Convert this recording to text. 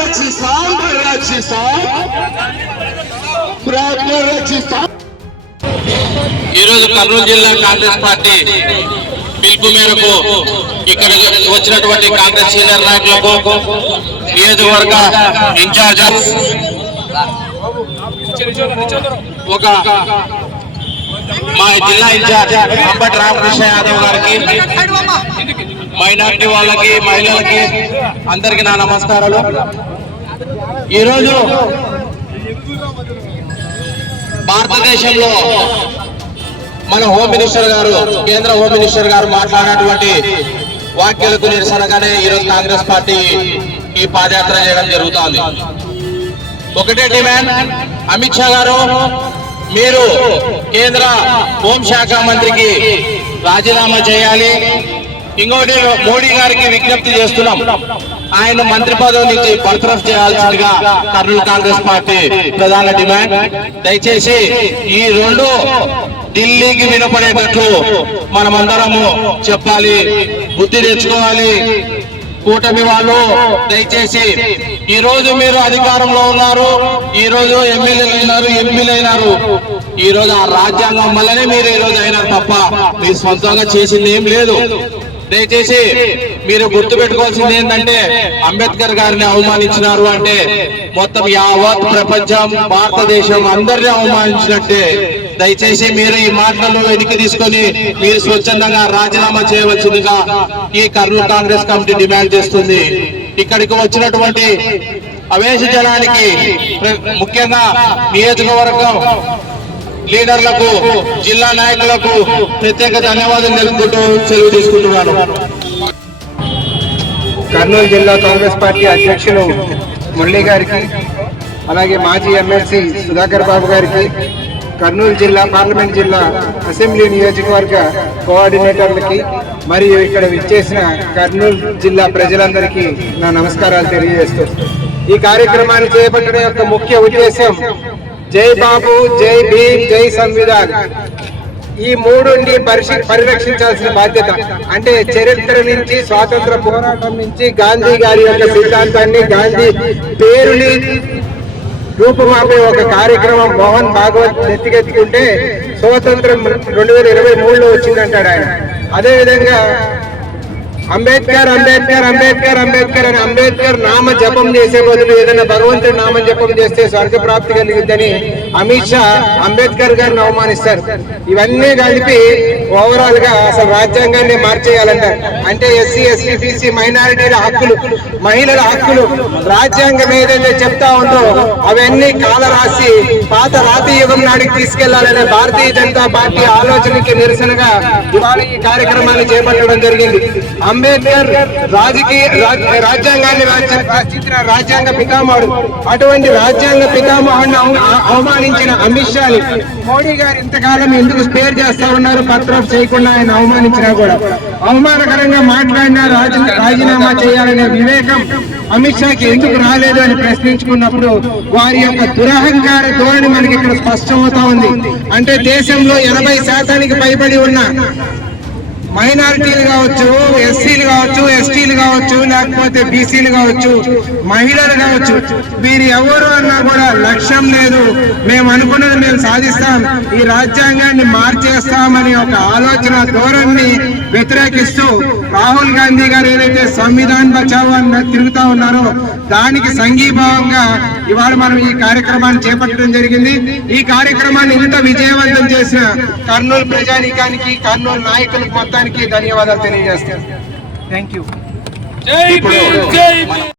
రక్షిస్తాం రోజు రక్షిస్తాం ఈరోజు కర్నూలు జిల్లా కాంగ్రెస్ పార్టీ పిలుపు మేరకు ఇక్కడ వచ్చినటువంటి కాంగ్రెస్ సీనియర్ నాయకులకు నియోజకవర్గ ఇన్ఛార్జ్ ఒక మా జిల్లా ఇన్ఛార్జ్ అంబటి రామకృష్ణ యాదవ్ గారికి మైనార్టీ వాళ్ళకి మహిళలకి అందరికి నా నమస్కారాలు ఈరోజు భారతదేశంలో మన హోమ్ మినిస్టర్ గారు కేంద్ర హోమ్ మినిస్టర్ గారు మాట్లాడినటువంటి వాక్యాలకు నిరసనగానే ఈరోజు కాంగ్రెస్ పార్టీ ఈ పాదయాత్ర చేయడం జరుగుతోంది ఒకటే డిమాండ్ అమిత్ షా గారు మీరు కేంద్ర హోంశాఖ మంత్రికి రాజీనామా చేయాలి ఇంకోటి మోడీ గారికి విజ్ఞప్తి చేస్తున్నాం ఆయన మంత్రి పదవి నుంచి బర్తరఫ్ చేయాల్సిందిగా కర్నూలు కాంగ్రెస్ పార్టీ ప్రధాన డిమాండ్ దయచేసి ఈ రెండు ఢిల్లీకి వినపడేటట్లు మనమందరము చెప్పాలి బుద్ధి తెచ్చుకోవాలి కూటమి వాళ్ళు దయచేసి ఈ రోజు మీరు అధికారంలో ఉన్నారు ఈ రోజు ఎమ్మెల్యేలు అయినారు ఎంపీలు అయినారు ఈ రోజు ఆ రాజ్యాంగం వల్లనే మీరు ఈ రోజు అయినారు తప్ప మీరు సొంతంగా చేసింది ఏం లేదు దయచేసి మీరు గుర్తు పెట్టుకోవాల్సింది ఏంటంటే అంబేద్కర్ గారిని అవమానించినారు అంటే మొత్తం యావత్ ప్రపంచం భారతదేశం అందరినీ అవమానించినట్టే దయచేసి మీరు ఈ మాటలను వెనక్కి తీసుకొని మీరు స్వచ్ఛందంగా రాజీనామా చేయవలసిందిగా ఈ కర్నూలు కాంగ్రెస్ కమిటీ డిమాండ్ చేస్తుంది ఇక్కడికి వచ్చినటువంటి అవేశ జనానికి ముఖ్యంగా నియోజకవర్గం లీడర్లకు జిల్లా నాయకులకు ప్రత్యేక ధన్యవాదం తెలుపుకుంటూ సెలవు తీసుకుంటున్నాను కర్నూలు జిల్లా కాంగ్రెస్ పార్టీ అధ్యక్షులు మురళి గారికి అలాగే మాజీ ఎమ్మెల్సీ సుధాకర్ బాబు గారికి కర్నూలు జిల్లా పార్లమెంట్ జిల్లా అసెంబ్లీ నియోజకవర్గ కోఆర్డినేటర్లకి మరియు ఇక్కడ విచ్చేసిన కర్నూలు జిల్లా ప్రజలందరికీ నా నమస్కారాలు తెలియజేస్తూ ఈ కార్యక్రమాన్ని చేపట్టడం యొక్క ముఖ్య ఉద్దేశం జై బాబు జై భీమ్ జై సంవిధాన్ ఈ మూడుని పరిశీ పరిరక్షించాల్సిన బాధ్యత అంటే చరిత్ర నుంచి స్వాతంత్ర పోరాటం నుంచి గాంధీ గారి యొక్క సిద్ధాంతాన్ని గాంధీ పేరుని రూపుమాపే ఒక కార్యక్రమం మోహన్ భాగవత్ నెత్తికెత్తుకుంటే స్వాతంత్రం రెండు వేల ఇరవై మూడులో వచ్చిందంటాడు ఆయన అదేవిధంగా అంబేద్కర్ అంబేద్కర్ అంబేద్కర్ అంబేద్కర్ అని అంబేద్కర్ నామ జపం చేసే బదులు ఏదైనా భగవంతుడి నామం జపం చేస్తే స్వర్గప్రాప్తి కలిగిద్దని అమిత్ షా అంబేద్కర్ గారిని అవమానిస్తారు ఇవన్నీ కలిపి ఓవరాల్ గా అసలు రాజ్యాంగాన్ని మార్చేయాలంటారు అంటే ఎస్సీ ఎస్టీ బీసీ మైనారిటీల హక్కులు మహిళల హక్కులు రాజ్యాంగం ఏదైతే చెప్తా ఉందో అవన్నీ కాల రాసి పాత రాతి యుగం నాడికి తీసుకెళ్లాలనే భారతీయ జనతా పార్టీ ఆలోచనకి నిరసనగా ఇవాళ ఈ కార్యక్రమాన్ని చేపట్టడం జరిగింది అంబేద్కర్ రాజకీయ రాజ్యాంగాన్ని రాజ్యాంగ పితామహుడు అటువంటి రాజ్యాంగ పితామహుడిని అవమాన అవమానించిన అమిత్ మోడీ గారు ఇంతకాలం ఎందుకు స్పేర్ చేస్తా ఉన్నారు పత్రప్ చేయకుండా ఆయన అవమానించినా కూడా అవమానకరంగా మాట్లాడినా రాజీనామా చేయాలనే వివేకం అమిత్ షాకి ఎందుకు రాలేదు అని ప్రశ్నించుకున్నప్పుడు వారి యొక్క దురహంకార ధోరణి మనకి ఇక్కడ స్పష్టమవుతా ఉంది అంటే దేశంలో ఎనభై శాతానికి పైబడి ఉన్న మైనారిటీలు కావచ్చు ఎస్సీలు కావచ్చు ఎస్టీలు కావచ్చు లేకపోతే బీసీలు కావచ్చు మహిళలు కావచ్చు మీరు ఎవరు అన్నా కూడా లక్ష్యం లేదు మేము అనుకున్నది మేము సాధిస్తాం ఈ రాజ్యాంగాన్ని మార్చేస్తామని ఒక ఆలోచన ధోరణి వ్యతిరేకిస్తూ రాహుల్ గాంధీ గారు ఏదైతే సంవిధాన్ బచావో అన్న తిరుగుతా ఉన్నారో దానికి సంఘీభావంగా ఇవాళ మనం ఈ కార్యక్రమాన్ని చేపట్టడం జరిగింది ఈ కార్యక్రమాన్ని ఇంత విజయవంతం చేసిన కర్నూలు ప్రజానీకానికి కర్నూలు నాయకులు మొత్తానికి ధన్యవాదాలు తెలియజేస్తాను థ్యాంక్ యూ